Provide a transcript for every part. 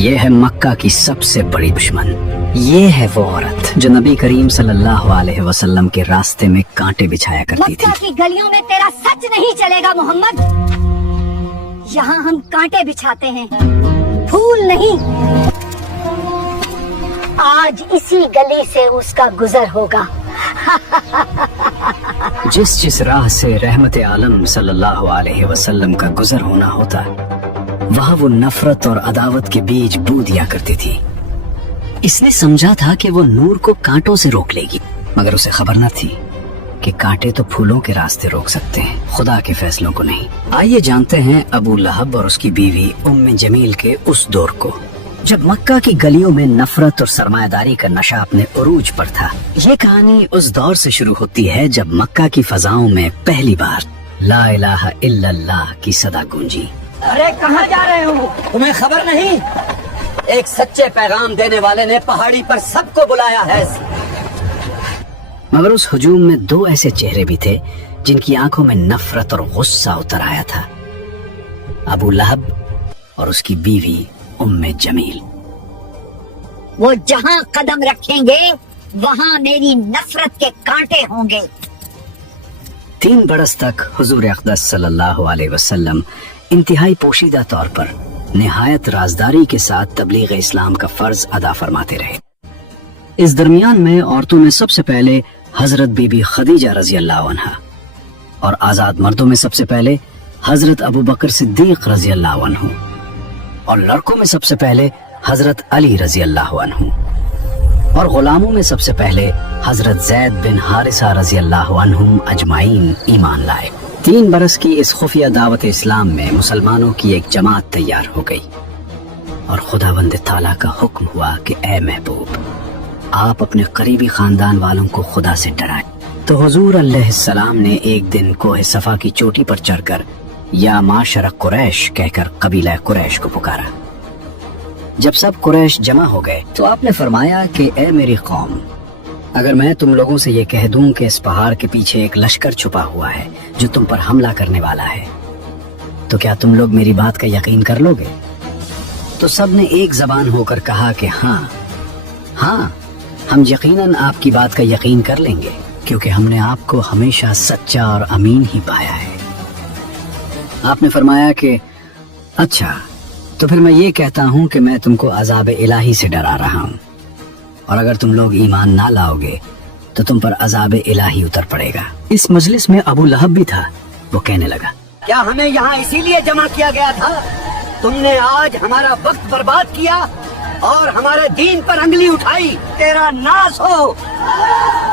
یہ ہے مکہ کی سب سے بڑی دشمن. یہ ہے وہ عورت جو نبی کریم صلی اللہ علیہ وسلم کے راستے میں کانٹے بچھایا کرتی تھی. مکہ کی گلیوں میں تیرا سچ نہیں چلے گا محمد. یہاں ہم کانٹے بچھاتے ہیں، پھول نہیں. آج اسی گلی سے اس کا گزر ہوگا. جس راہ سے رحمت عالم صلی اللہ علیہ وسلم کا گزر ہونا ہوتا، وہاں وہ نفرت اور عداوت کے بیج بو دیا کرتی تھی. اس نے سمجھا تھا کہ وہ نور کو کانٹوں سے روک لے گی، مگر اسے خبر نہ تھی کہ کانٹے تو پھولوں کے راستے روک سکتے ہیں، خدا کے فیصلوں کو نہیں. آئیے جانتے ہیں ابو لہب اور اس کی بیوی ام جمیل کے اس دور کو جب مکہ کی گلیوں میں نفرت اور سرمایہ داری کا نشہ اپنے عروج پر تھا. یہ کہانی اس دور سے شروع ہوتی ہے جب مکہ کی فضاؤں میں پہلی بار لا الہ الا اللہ کی صدا گونجی. ارے کہاں جا رہے ہو؟ تمہیں خبر نہیں؟ ایک سچے پیغام دینے والے نے پہاڑی پر سب کو بلایا ہے. مگر اس ہجوم میں دو ایسے چہرے بھی تھے جن کی آنکھوں میں نفرت اور غصہ اتر آیا تھا، ابو لہب اور اس کی بیوی ام جمیل. وہ جہاں قدم رکھیں گے وہاں میری نفرت کے کانٹے ہوں گے. 3 برس تک حضور اقدس صلی اللہ علیہ وسلم انتہائی پوشیدہ طور پر نہایت رازداری کے ساتھ تبلیغ اسلام کا فرض ادا فرماتے رہے. اس درمیان میں عورتوں میں سب سے پہلے حضرت بی بی خدیجہ رضی اللہ عنہ اور آزاد مردوں میں سب سے پہلے حضرت ابو بکر صدیق رضی اللہ عنہ اور لڑکوں میں سب سے پہلے حضرت علی رضی اللہ عنہ اور غلاموں میں سب سے پہلے حضرت زید بن حارثہ رضی اللہ عنہم اجمعین ایمان لائے. 3 برس کی اس خفیہ دعوت اسلام میں مسلمانوں کی ایک جماعت تیار ہو گئی اور خداوند تعالیٰ کا حکم ہوا کہ اے محبوب، آپ اپنے قریبی خاندان والوں کو خدا سے ڈرائیں. تو حضور علیہ السلام نے ایک دن کوہ صفا کی چوٹی پر چڑھ کر یا معاشر قریش کہہ کر قبیلہ قریش کو پکارا. جب سب قریش جمع ہو گئے تو آپ نے فرمایا کہ اے میری قوم، اگر میں تم لوگوں سے یہ کہہ دوں کہ اس پہاڑ کے پیچھے ایک لشکر چھپا ہوا ہے جو تم پر حملہ کرنے والا ہے، تو کیا تم لوگ میری بات کا یقین کر لو گے؟ تو سب نے ایک زبان ہو کر کہا کہ ہاں ہاں، ہم یقیناً آپ کی بات کا یقین کر لیں گے، کیونکہ ہم نے آپ کو ہمیشہ سچا اور امین ہی پایا ہے. آپ نے فرمایا کہ اچھا، تو پھر میں یہ کہتا ہوں کہ میں تم کو عذاب الہی سے ڈرا رہا ہوں، اور اگر تم لوگ ایمان نہ لاؤ گے تو تم پر عذاب الہی اتر پڑے گا. اس مجلس میں ابو لہب بھی تھا. وہ کہنے لگا، کیا ہمیں یہاں اسی لیے جمع کیا گیا تھا؟ تم نے آج ہمارا وقت برباد کیا اور ہمارے دین پر انگلی اٹھائی. تیرا ناس ہو!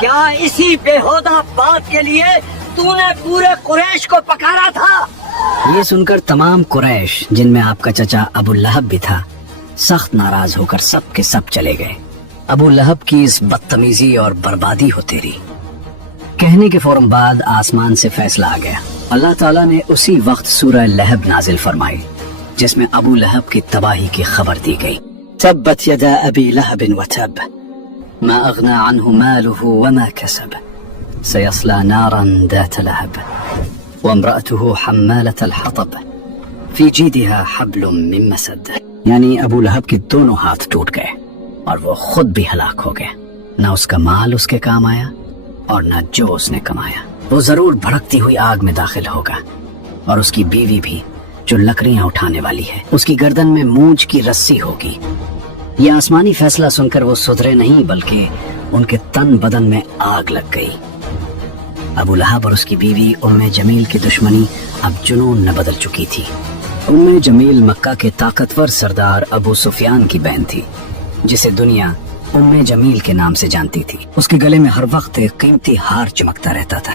کیا اسی بےہودہ بات کے لیے تو نے پورے قریش کو پکارا تھا؟ یہ سن کر تمام قریش، جن میں آپ کا چچا ابو لہب بھی تھا، سخت ناراض ہو کر سب کے سب چلے گئے. ابو لہب کی اس بدتمیزی اور بربادی ہو تیری کہنے کے فوراً بعد آسمان سے فیصلہ آ گیا. اللہ تعالیٰ نے اسی وقت سورہ لہب نازل فرمائی جس میں ابو لہب کی تباہی کی خبر دی گئی. تبت یدا ابی لہب وتب ما اغنى عنه ماله وما كسب سيصلى نارا ذات لهب وامرأته حمالة الحطب في جيدها حبل من مسد. یعنی ابو لہب کے دونوں ہاتھ ٹوٹ گئے اور وہ خود بھی ہلاک ہو گیا. نہ اس کا مال اس کے کام آیا اور نہ جو اس نے کمایا. وہ ضرور بھڑکتی ہوئی آگ میں داخل ہوگا، اور اس کی بیوی بھی جو لکڑیاں اٹھانے والی ہے، اس کی گردن میں مونچھ کی رسی ہوگی. یہ آسمانی فیصلہ سن کر وہ سدھرے نہیں، بلکہ ان کے تن بدن میں آگ لگ گئی. ابو لہب اور اس کی بیوی ام جمیل کی دشمنی اب جنون میں بدل چکی تھی. ام جمیل مکہ کے طاقتور سردار ابو سفیان کی بہن تھی، جسے دنیا ام جمیل کے نام سے جانتی تھی. اس کے گلے میں ہر وقت ایک قیمتی ہار چمکتا رہتا تھا،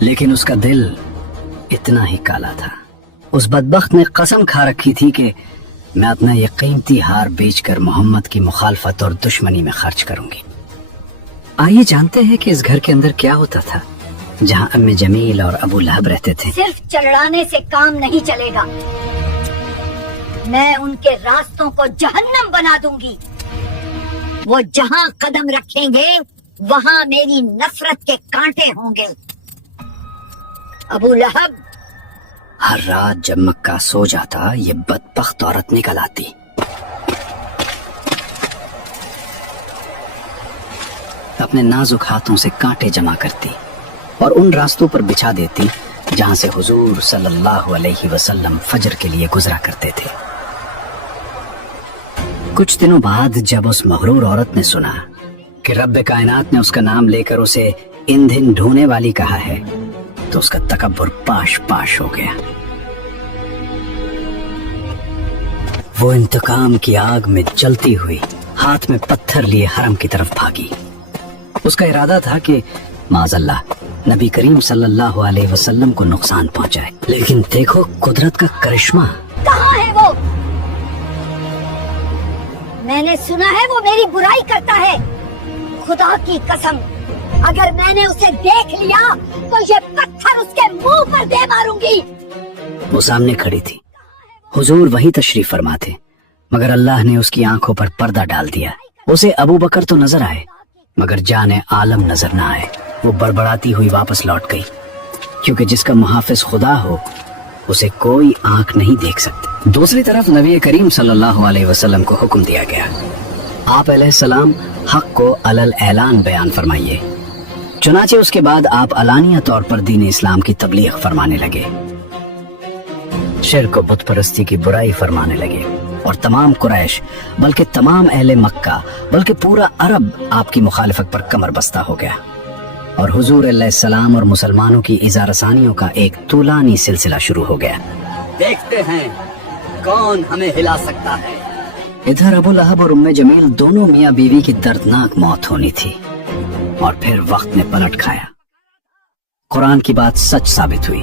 لیکن اس کا دل اتنا ہی کالا تھا. اس بدبخت نے قسم کھا رکھی تھی کہ میں اپنا یہ قیمتی ہار بیچ کر محمد کی مخالفت اور دشمنی میں خرچ کروں گی. آئیے جانتے ہیں کہ اس گھر کے اندر کیا ہوتا تھا جہاں ام جمیل اور ابو لہب رہتے تھے. صرف چڑھانے سے کام نہیں چلے گا، میں ان کے راستوں کو جہنم بنا دوں گی. وہ جہاں قدم رکھیں گے وہاں میری نفرت کے کانٹے ہوں گے. ابو لہب ہر رات جب مکہ سو جاتا یہ بدبخت عورت نکل آتی अपने नाजुक हाथों से कांटे जमा करती और उन रास्तों पर बिछा देती जहां से हुजूर सल्लल्लाहु अलैहि वसल्लम फजर के लिए गुजरा करते थे। कुछ दिनों बाद जब उस मगरूर औरत ने सुना कि रब्बे कायनात ने उसका नाम लेकर उसे ईंधन ढोने वाली कहा है, तो उसका तकब्बुर पाश पाश हो गया। वो इंतकाम की आग में जलती हुई हाथ में पत्थर लिए हरम की तरफ भागी। उसका इरादा था कि माज़अल्लाह नबी करीम सल्लल्लाहु अलैहि वसल्लम को नुकसान पहुंचाए, लेकिन देखो कुदरत का करिश्मा। कहाँ है वो? मैंने सुना है वो मेरी बुराई करता है। खुदा की कसम, अगर मैंने उसे देख लिया तो ये पत्थर उसके मुंह पर दे मारूंगी। वो सामने खड़ी थी। हुजूर वही तशरीफ फरमा थे, मगर अल्लाह ने उसकी आंखों पर पर्दा डाल दिया। उसे अबू बकर तो नजर आए, मगर जाने आलम नजर ना आए। वो बड़बड़ाती हुई वापस लौट गई, क्योंकि जिसका मुहाफिज खुदा हो उसे कोई आंख नहीं देख सकती। दूसरी तरफ नबी करीम सल्लल्लाहु अलैहि वसल्लम को हुक्म दिया गया, आप अलैहिस्सलाम हक को अलल ऐलान बयान फरमाइए। चुनाचे उसके बाद आप अलानिया तौर पर दीन इस्लाम की तबलीग फरमाने लगे, शिर्क व बुत परस्ती की बुराई फरमाने लगे, और तमाम कुरैश बल्कि तमाम अहले मक्का बल्कि पूरा अरब आपकी मुखालिफत पर कमर बस्ता हो गया, और हुजूर अलैहिस्सलाम और मुसलमानों की इज़ारसानियों का एक तूलानी सिलसिला शुरू हो गया। देखते हैं कौन हमें हिला सकता है। इधर अबू लहब और उम्मे जमील दोनों मियाँ बीवी की दर्दनाक मौत होनी थी, और फिर वक्त ने पलट खाया। कुरान की बात सच साबित हुई।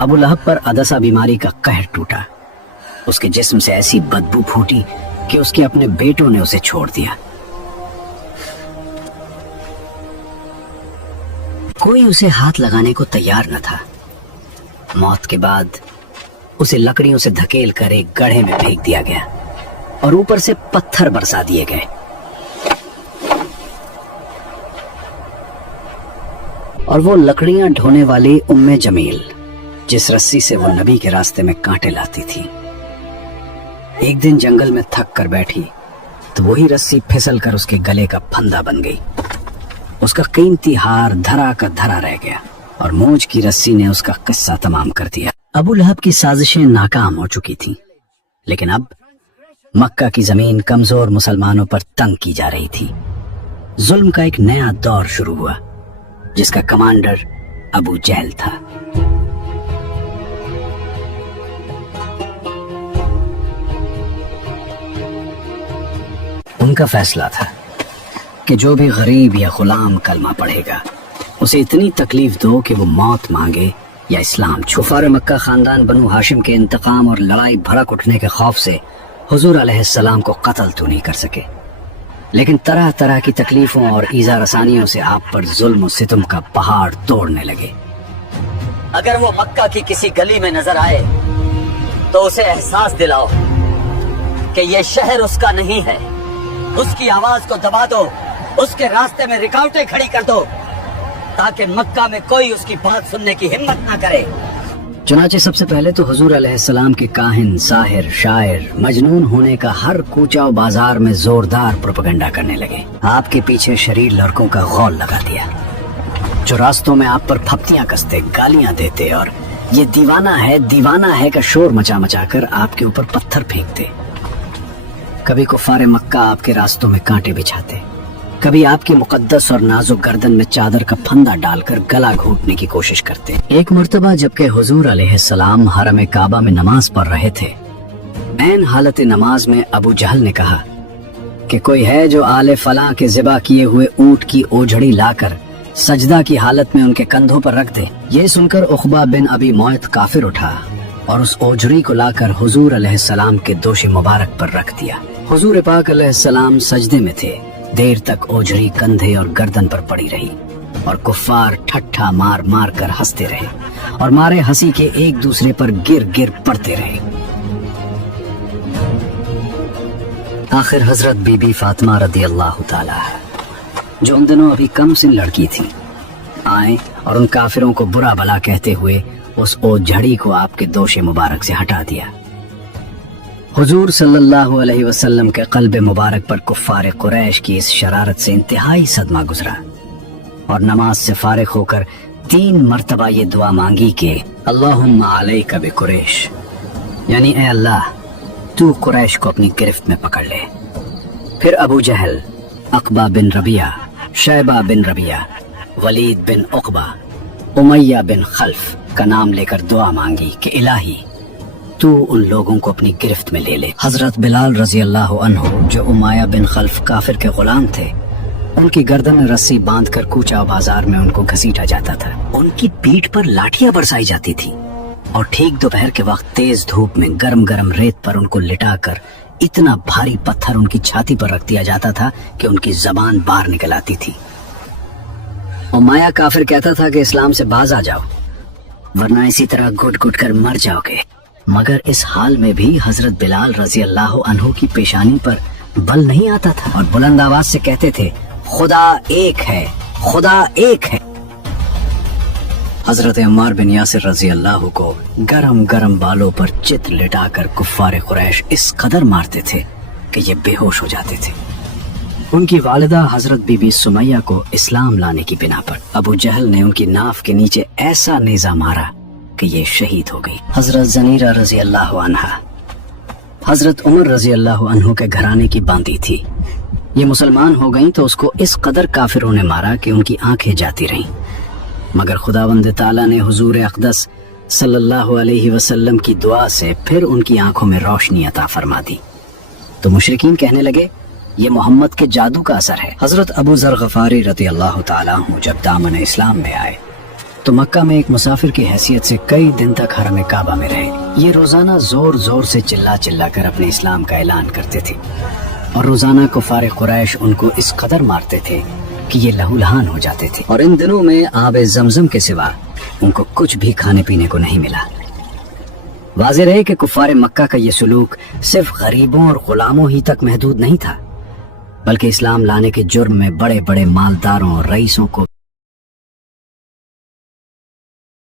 अबू लहब पर अदसा बीमारी का कहर टूटा। उसके जिस्म से ऐसी बदबू फूटी कि उसके अपने बेटों ने उसे छोड़ दिया। कोई उसे हाथ लगाने को तैयार न था। मौत के बाद उसे लकड़ियों से धकेल कर एक गड्ढे में फेंक दिया गया और ऊपर से पत्थर बरसा दिए गए। और वो लकड़ियां ढोने वाली उम्मे जमील, जिस रस्सी से वो नबी के रास्ते में कांटे लाती थी, एक दिन जंगल में थक कर बैठी तो वही रस्सी फिसल कर उसके गले का फंदा बन गई। उसका कीमती हार धरा का धरा रह गया और मूंछ की रस्सी ने उसका किस्सा तमाम कर दिया। अबू लहब की साजिशें नाकाम हो चुकी थीं, लेकिन अब मक्का की जमीन कमजोर मुसलमानों पर तंग की जा रही थी। जुल्म का एक नया दौर शुरू हुआ, जिसका कमांडर अबू जहल था। उनका फैसला था कि जो भी गरीब या गुलाम कलमा पढ़ेगा उसे इतनी तकलीफ दो कि वो मौत मांगे या इस्लाम छोड़े। कुफार मक्का खानदान बनु हाशिम के इंतकाम और लड़ाई भड़क उठने के खौफ से हुजूर अलैहिस्सलाम को कत्ल तो नहीं कर सके, लेकिन तरह तरह की तकलीफों और ईज़ा रसानियों से आप पर जुल्म और सितम का पहाड़ तोड़ने लगे। अगर वो मक्का की किसी गली में नजर आए तो उसे एहसास दिलाओ कि ये शहर उसका नहीं है। उसकी आवाज को दबा दो, उसके रास्ते में रुकावटें खड़ी कर दो, ताकि मक्का में कोई उसकी बात सुनने की हिम्मत ना करे। चुनाचे सबसे पहले तो हुजूर अलैहिस्सलाम के काहिन, साहिर, शायर, मजनून होने का हर कूचा और बाजार में जोरदार प्रोपेगेंडा करने लगे। आपके पीछे शरीर लड़कों का गौल लगा दिया, जो रास्तों में आप पर फप्तियां कसते, गालियां देते और ये दीवाना है का शोर मचा मचा कर आपके ऊपर पत्थर फेंकते। कभी कुफारे मक्का आपके रास्तों में कांटे बिछाते, कभी आपकी मुकद्दस और नाजुक गर्दन में चादर का फंदा डालकर गला घोटने की कोशिश करते। एक मर्तबा जबकि हुजूर अलैहिस्सलाम हरम काबा में नमाज पढ़ रहे थे, ऐन हालत नमाज में अबू जहल ने कहा कि कोई है जो आले फलां के ज़िबा किए हुए ऊंट की ओझड़ी लाकर सजदा की हालत में उनके कंधों पर रख दे। ये सुनकर उक़बा बिन अबी मुअयत काफिर उठा और उस ओझड़ी को लाकर हुजूर अलैहिस्सलाम के दोष मुबारक पर रख दिया। हुजूर पाक अलैहिस्सलाम सजदे में थे। देर तक ओझड़ी कंधे और गर्दन पर पड़ी रही और कुफ्फार ठट्ठा मार मार कर हंसते रहे और मारे हंसी के एक दूसरे पर गिर गिर पड़ते रहे। आखिर हजरत बीबी फातिमा रदियल्लाहु ताला, जो उन दिनों अभी कम सिन लड़की थी, आए और उन काफिरों को बुरा भला कहते हुए उस ओझड़ी को आपके दोषे मुबारक से हटा दिया। हुजूर सल्लल्लाहु अलैहि वसल्लम के कल्ब मुबारक पर कुफ्फार कुरैश की इस शरारत से इंतहाई सदमा गुजरा और नमाज से फारिग होकर 3 मर्तबा ये दुआ मांगी कि अल्लाहुम्मा अलैका बिकुरैश, यानी ऐ अल्लाह तू कुरैश को अपनी गिरफ्त में पकड़ ले। फिर अबू जहल, अक़बा बिन रबिया, शैबा बिन रबिया, वलीद बिन उक़बा, उमैया बिन खल्फ का नाम लेकर दुआ मांगी कि इलाही तू उन लोगों को अपनी गिरफ्त में ले ले। हजरत बिलाल रजी अल्लाह अन्हु जो उमैया बिन खल्फ काफिर के गुलाम थे, उनकी गर्दन में रस्सी बांधकर कूचा बाजार में उनको घसीटा जाता था। उनकी पीठ पर लाठियां बरसाई जाती थी और ठीक दोपहर के वक्त तेज धूप में गरम गरम रेत पर उनको लिटाकर इतना भारी पत्थर उनकी छाती पर रख दिया जाता था कि उनकी जबान बाहर निकल आती थी। उमैया काफिर कहता था कि इस्लाम से बाज आ जाओ वरना इसी तरह घुट घुट कर मर जाओगे। मगर इस हाल में भी हजरत बिलाल रजी अल्लाह अन्हु की पेशानी पर बल नहीं आता था और बुलंद आवाज से कहते थे, खुदा एक है, खुदा एक है। हजरत अम्मार बिन यासिर रजी अल्लाह को गरम गरम बालों पर चित लिटाकर कुफ्फार कुरैश इस कदर मारते थे कि ये बेहोश हो जाते थे। उनकी वालिदा हजरत बीबी सुमैया को इस्लाम लाने की बिना पर अबू जहल ने उनकी नाफ के नीचे ऐसा नेजा मारा कि ये शहीद हो गई। हजरत जनीरा रजी अल्लाह अन्हा हजरत उमर रजी अल्लाह अन्हु के घराने की बांदी थी। ये मुसलमान हो गईं तो उसको इस कदर काफिरों ने मारा कि उनकी आंखें जाती रहीं। मगर खुदावंद ताला ने हुजूर अक़दस सल्लल्लाहु अलैहि वसल्लम की दुआ से फिर उनकी आंखों में रोशनी अता फरमा दी। तो मुशरिकीन कहने लगे ये मोहम्मद के जादू का असर है। हजरत अबू ज़र गफारी रज़ी अल्लाह ताला अन्हु जब दामन इस्लाम में आए तो मक्का में एक मुसाफिर की हैसियत से कई दिन तक हरम काबा में रहे। ये रोजाना जोर जोर से चिल्ला चिल्ला कर अपने इस्लाम का ऐलान करते थे और रोजाना कुफार कुरैश उनको इस कदर मारते थे कि ये लहूलहान हो जाते थे। और इन दिनों में आबे ज़मज़म के सिवा उनको कुछ भी खाने पीने को नहीं मिला। वाज़ेह रहे कि कुफार मक्का का ये सलूक सिर्फ गरीबों और गुलामों ही तक महदूद नहीं था, बल्कि इस्लाम लाने के जुर्म में बड़े बड़े मालदारों और रईसों को